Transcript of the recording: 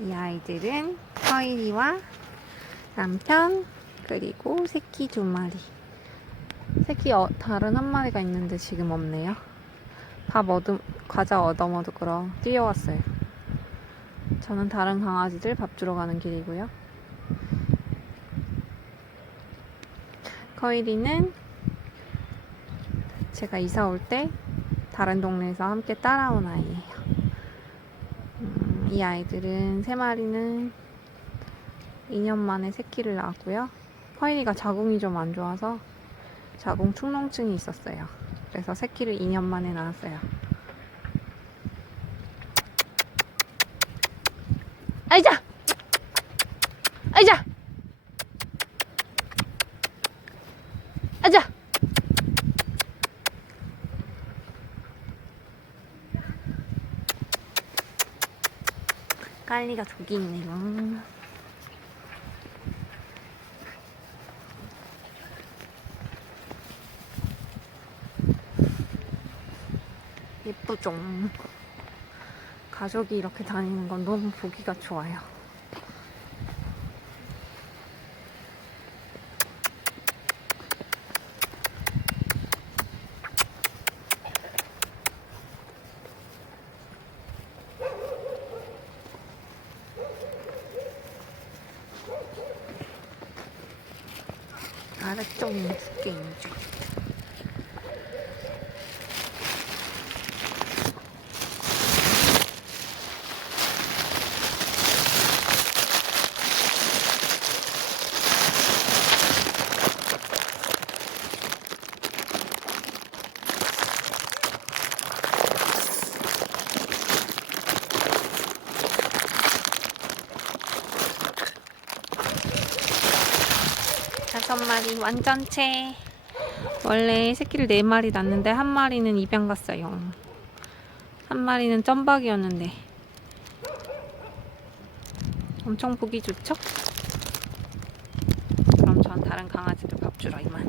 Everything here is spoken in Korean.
이 아이들은 서일이와 남편 그리고 새끼 두 마리. 새끼 어, 다른 한 마리가 있는데 지금 없네요. 밥 얻음 과자 얻어 먹으러 뛰어왔어요. 저는 다른 강아지들 밥 주러 가는 길이고요. 커이리는 제가 이사 올 때 다른 동네에서 함께 따라온 아이예요. 음, 이 아이들은 세 마리는 2년 만에 새끼를 낳았고요. 커이리가 자궁이 좀 안 좋아서 자궁 축농증이 있었어요. 그래서 새끼를 2년 만에 낳았어요. 아이자! 아이자! 아자! 깔리가 저기 있네요. 예쁘죠? 가족이 이렇게 다니는 건 너무 보기가 좋아요. 알았죠? 죽게 다섯 마리 완전체. 원래 새끼를 네 마리 낳는데 한 마리는 입양 갔어요. 한 마리는 점박이었는데 엄청 보기 좋죠? 그럼 전 다른 강아지들 밥 주러 이만.